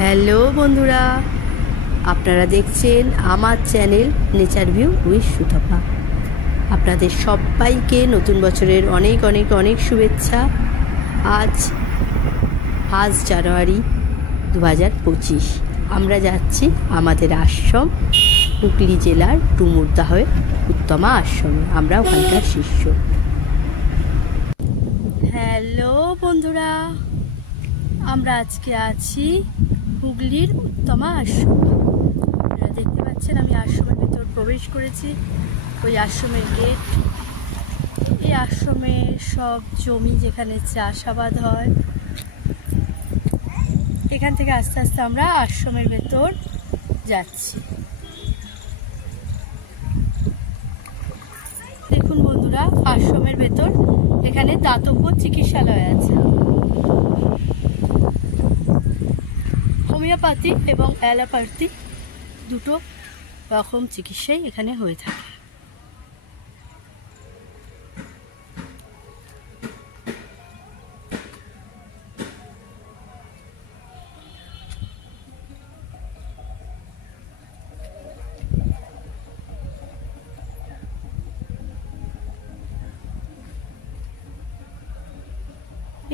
Hello বন্ধুরা, আপনারা দেখছেন আমার channel nature view with Sutapa. আপনাদের সবাইকে নতুন বছরের অনেক অনেক অনেক শুভেচ্ছা। আজ 5 জানুয়ারি 2025। আমরা যাচ্ছি আমাদের আশ্রম, হুগলি জেলার ডুমুরদহের উত্তমা আশ্রমে। আমরা ওখানকার শিষ্য। হ্যালো বন্ধুরা, আমরা আজকে আছি হুগলির উত্তমা আশ্রম। আপনারা দেখতে পাচ্ছেন আমি আশ্রমের ভিতর প্রবেশ করেছি। ওই আশ্রমের গেট। এই আশ্রমে সব জমি যেখানে চাষাবাদ হয়, এখান থেকে আস্তে আস্তে আমরা আশ্রমের ভেতর যাচ্ছি। দেখুন বন্ধুরা, আশ্রমের ভেতর এখানে দাতব্য চিকিৎসালয় আছে। হোমিওপ্যাথি এবং অ্যালোপ্যাথি দুটো রকম চিকিৎসাই এখানে হয়ে থাকে।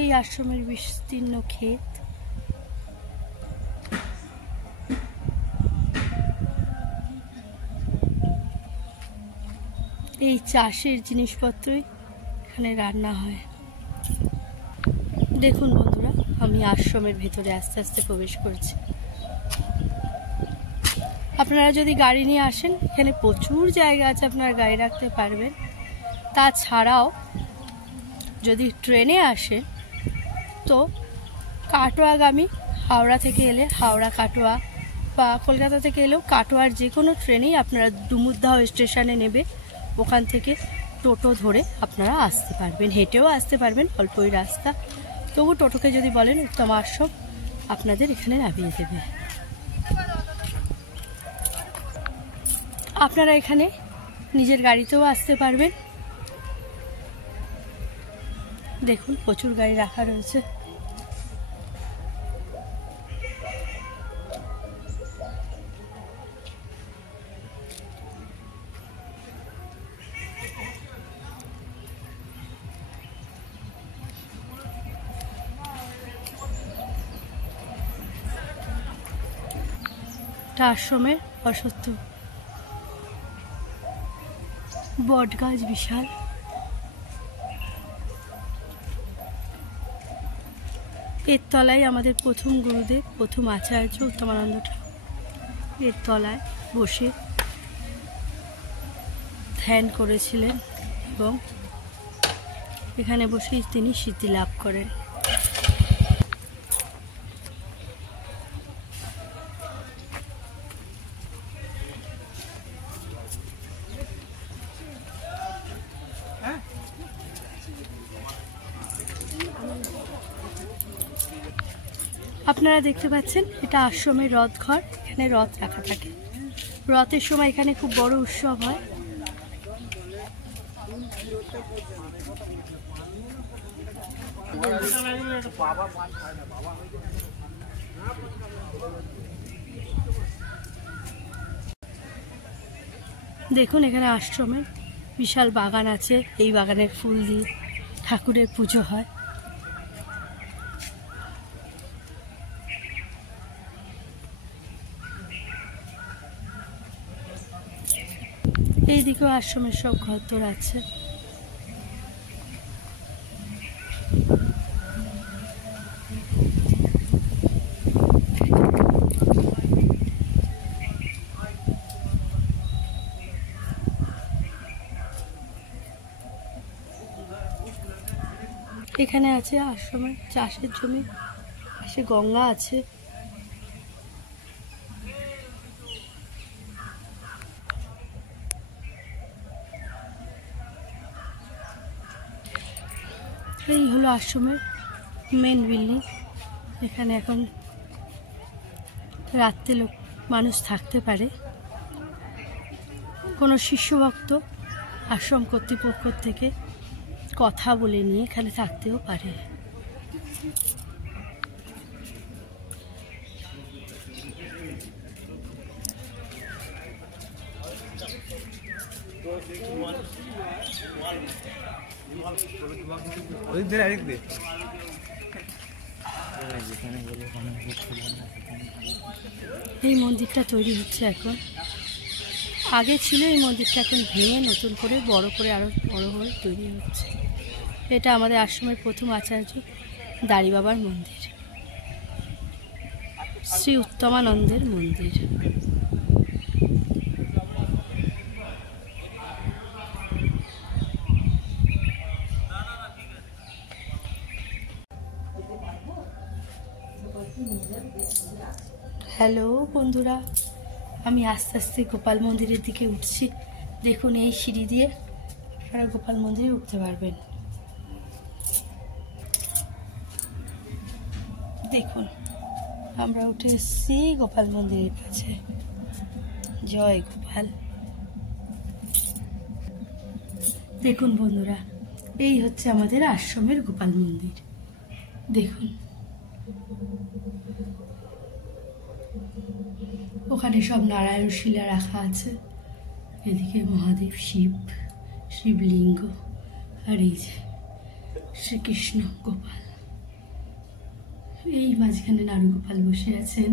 এই আশ্রমের বিস্তীর্ণ ক্ষেত। এই চাষের জিনিসপত্রই এখানে রান্না হয়। দেখুন বন্ধুরা, আমি আশ্রমের ভেতরে আস্তে আস্তে প্রবেশ করছি। আপনারা যদি গাড়ি নিয়ে আসেন, এখানে প্রচুর জায়গা আছে, আপনারা গাড়ি রাখতে পারবেন। তাছাড়াও যদি ট্রেনে আসেন তো কাটোয়াগামী, হাওড়া থেকে এলে হাওড়া কাটোয়া, বা কলকাতা থেকে এলেও কাটোয়ার যে কোনো ট্রেনেই আপনারা ডুমুরদহ স্টেশনে নেবে। ওখান থেকে টোটো ধরে আপনারা আসতে পারবেন, হেঁটেও আসতে পারবেন, অল্পই রাস্তা। তবু টোটোকে যদি বলেন উত্তমা আশ্রম, আপনাদের এখানে নামিয়ে দেবে। আপনারা এখানে নিজের গাড়িতেও আসতে পারবেন। দেখুন প্রচুর গাড়ি রাখা রয়েছে। আশ্রমের অশ্বত্থ বট গাছ বিশাল। এর তলায় আমাদের প্রথম গুরুদেব, প্রথম আচার্য উত্তমানন্দ ঠাকুর এর তলায় বসে ধ্যান করেছিলেন এবং এখানে বসেই তিনি সিদ্ধি লাভ করেন। আপনারা দেখতে পাচ্ছেন এটা আশ্রমের রথ ঘর। এখানে রথ রাখা থাকে। রথের সময় এখানে খুব বড় উৎসব হয়। দেখুন এখানে আশ্রমের বিশাল বাগান আছে। এই বাগানের ফুল দিয়ে ঠাকুরের পুজো হয়। এইদিকেও আশ্রমের সব ঘরদোর আছে। এখানে আছে আশ্রমের চাষের জমি, পাশে গঙ্গা আছে। এই হলো আশ্রমের মেন বিল্ডিং। এখানে এখন রাত্রে মানুষ থাকতে পারে। কোনো শিষ্যভক্ত আশ্রম কর্তৃপক্ষ থেকে কথা বলে নিয়ে এখানে থাকতেও পারে। এই মন্দিরটা তৈরি হচ্ছে এখন, আগে ছিল এই মন্দিরটা, এখন ভেঙে নতুন করে বড় করে আরো বড় হয়ে তৈরি হচ্ছে। এটা আমাদের আশ্রমের প্রথম আচার্য দাড়ি বাবার মন্দির, শ্রী উত্তমানন্দের মন্দির। হ্যালো বন্ধুরা, আমি আস্তে আস্তে গোপাল মন্দিরের দিকে উঠছি। দেখুন এই সিঁড়ি দিয়ে আপনারা গোপাল মন্দিরে উঠতে পারবেন। দেখুন আমরা উঠে এসেছি গোপাল মন্দিরের কাছে। জয় গোপাল। দেখুন বন্ধুরা, এই হচ্ছে আমাদের আশ্রমের গোপাল মন্দির। দেখুন ওখানে সব নারায়ণ শিলা রাখা আছে, এদিকে মহাদেব শিব, শিবলিঙ্গ, আর এই যে শ্রীকৃষ্ণ গোপাল। এই মাঝখানে নারুগোপাল বসে আছেন।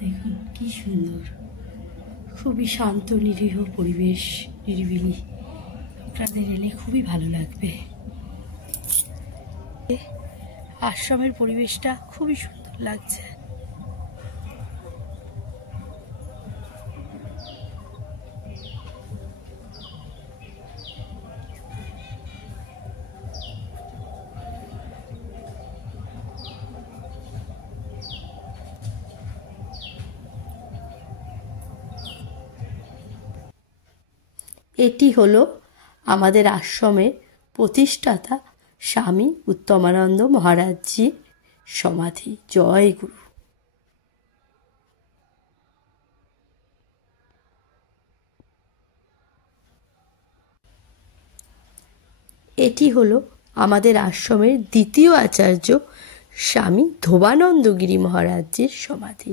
দেখুন কি সুন্দর, খুবই শান্ত নিরীহ পরিবেশ, নিরিবিলি। আপনাদের এলে খুবই ভালো লাগবে। আশ্রমের পরিবেশটা খুবই সুন্দর লাগছে। এটি হলো আমাদের আশ্রমের প্রতিষ্ঠাতা স্বামী উত্তমানন্দ মহারাজজির সমাধি। জয় গুরু। এটি হলো আমাদের আশ্রমের দ্বিতীয় আচার্য স্বামী ধোবানন্দগিরি মহারাজজির সমাধি।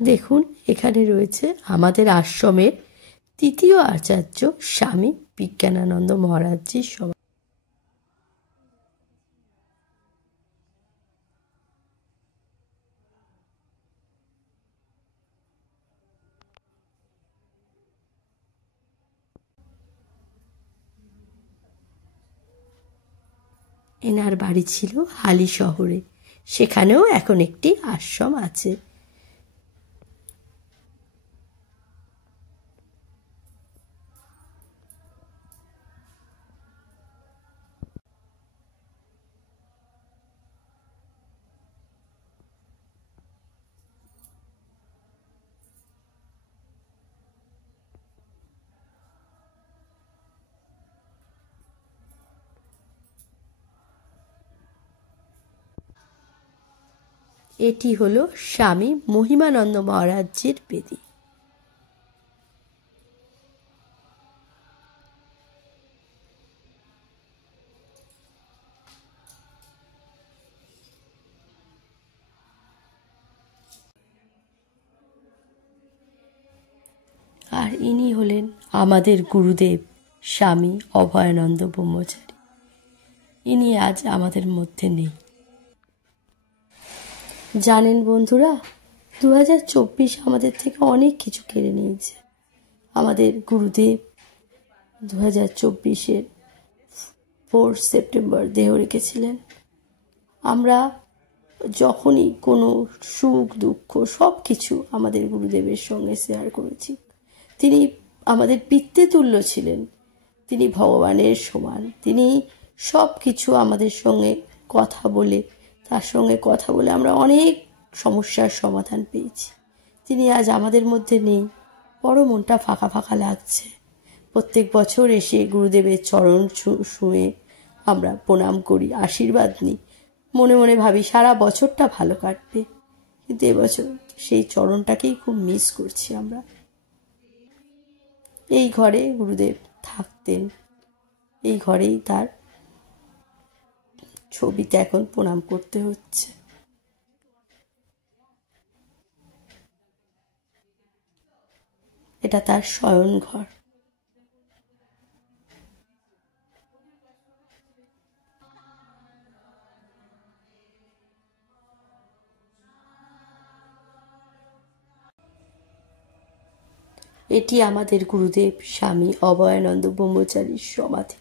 দেখুন এখানে রয়েছে আমাদের আশ্রমের তৃতীয় আচার্য স্বামী বিজ্ঞানানন্দ মহারাজজির সমাধি। এনার বাড়ি ছিল হালি শহরে, সেখানেও এখন একটি আশ্রম আছে। এটি হলো স্বামী মহিমানন্দ মহারাজজির বেদি। আর ইনি হলেন আমাদের গুরুদেব স্বামী অভয়ানন্দ ব্রহ্মচারী। ইনি আজ আমাদের মধ্যে নেই। জানেন বন্ধুরা, 2024 আমাদের থেকে অনেক কিছু কেড়ে নিয়েছে। আমাদের গুরুদেব 2024-এর 4 সেপ্টেম্বর দেহ রেখেছিলেন। আমরা যখনই কোনো সুখ দুঃখ সব কিছু আমাদের গুরুদেবের সঙ্গে শেয়ার করেছি। তিনি আমাদের পিতৃতুল্য ছিলেন, তিনি ভগবানের সমান, তিনি সব কিছু আমাদের সঙ্গে কথা বলে, তার সঙ্গে কথা বলে আমরা অনেক সমস্যার সমাধান পেয়েছি। তিনি আজ আমাদের মধ্যে নেই, বড় মনটা ফাঁকা ফাঁকা লাগছে। প্রত্যেক বছর এসে গুরুদেবের চরণ ছুঁয়ে আমরা প্রণাম করি, আশীর্বাদ নিই, মনে মনে ভাবি সারা বছরটা ভালো কাটবে। কিন্তু এবছর সেই চরণটাকেই খুব মিস করছি আমরা। এই ঘরে গুরুদেব থাকতেন, এই ঘরেই তার ছবিতে এখন প্রণাম করতে হচ্ছে। এটা তার শয়ন ঘর। এটি আমাদের গুরুদেব স্বামী অভয়ানন্দ ব্রহ্মচারীর সমাধি।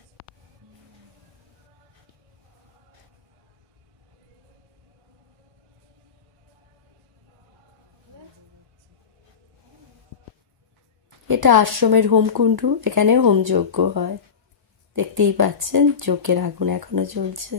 এটা আশ্রমের হোমকুণ্ড, এখানে হোমযজ্ঞ হয়। দেখতেই পাচ্ছেন যজ্ঞের আগুন এখনো জ্বলছে।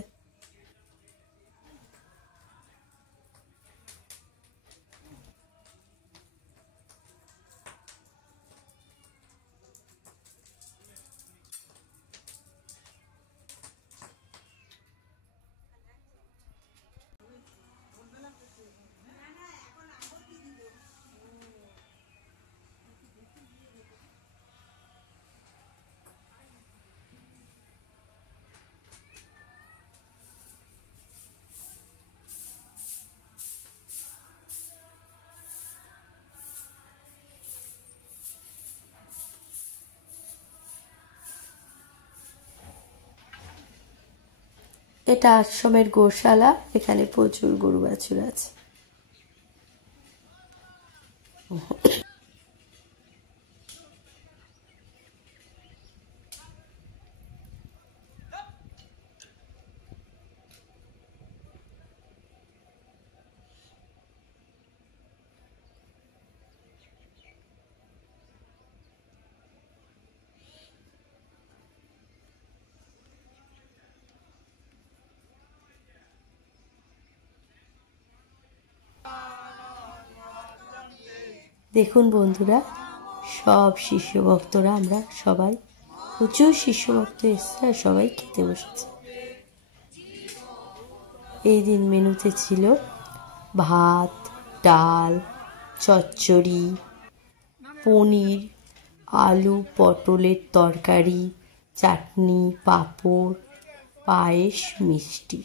এটা আশ্রমের গোশালা, এখানে প্রচুর গরু বাছুর আছে। দেখুন বন্ধুরা, সব শিষ্য ভক্তরা, আমরা সবাই, প্রচুর শিষ্য ভক্ত এসছে আর সবাই খেতে বসেছে। এই দিন মেনুতে ছিল ভাত, ডাল, চচ্চড়ি, পনির, আলু পটলের তরকারি, চাটনি, পাঁপড়, পায়েস, মিষ্টি।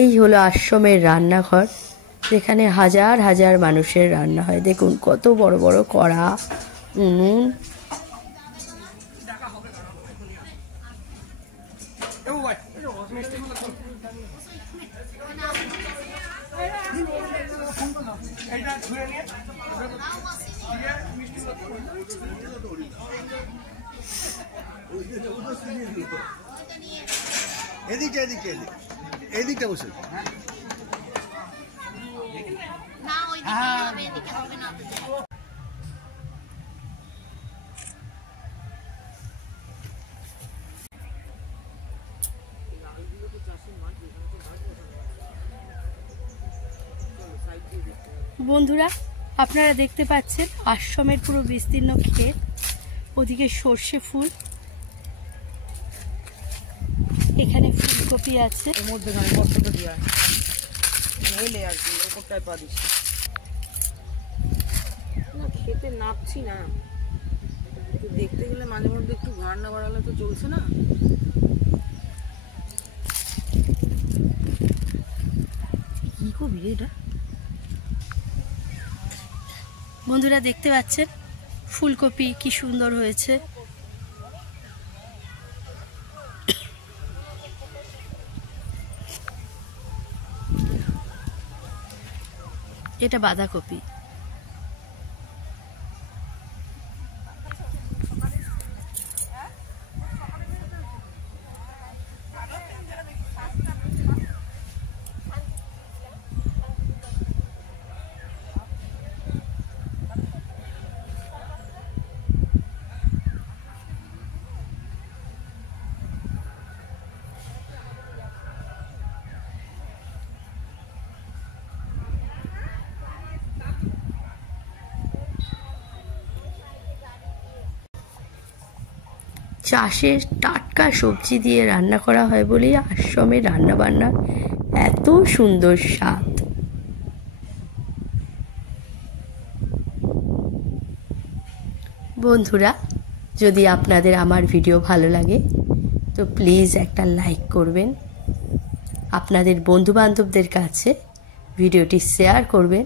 এই হলো আশ্রমের রান্নাঘর, যেখানে হাজার হাজার মানুষের রান্না হয়। দেখুন কত বড় বড় কড়া, উনুন। এদিকে এদিকে এদিকটা বসে বন্ধুরা, আপনারা দেখতে পাচ্ছেন আশ্রমের পুরো বিস্তীর্ণ ক্ষেত, ওদিকে সর্ষে ফুল, এখানে ফুলকপি আছে। এর মধ্যে বস্তাটা দিয়ে এলে আর কি ওপরটায় পা দিস না, খেতে নাপছি না। দেখতে গেলে মাঝে মধ্যে একটু ঘাড় না বাড়ালে তো চলছে না। কি কবি এটা? বন্ধুরা দেখতে পাচ্ছেন ফুলকপি কি সুন্দর হয়েছে। এটা বাঁধাকপি। চাষের টাটকা সবজি দিয়ে রান্না করা হয় বলেই আশ্রমের রান্নাবান্নার এত সুন্দর স্বাদ। বন্ধুরা, যদি আপনাদের আমার ভিডিও ভালো লাগে তো প্লিজ একটা লাইক করবেন, আপনাদের বন্ধুবান্ধবদের কাছে ভিডিওটি শেয়ার করবেন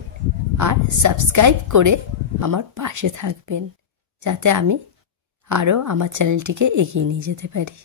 আর সাবস্ক্রাইব করে আমার পাশে থাকবেন, যাতে আমি আরও আমার চ্যানেলটিকে এগিয়ে নিয়ে যেতে পারি।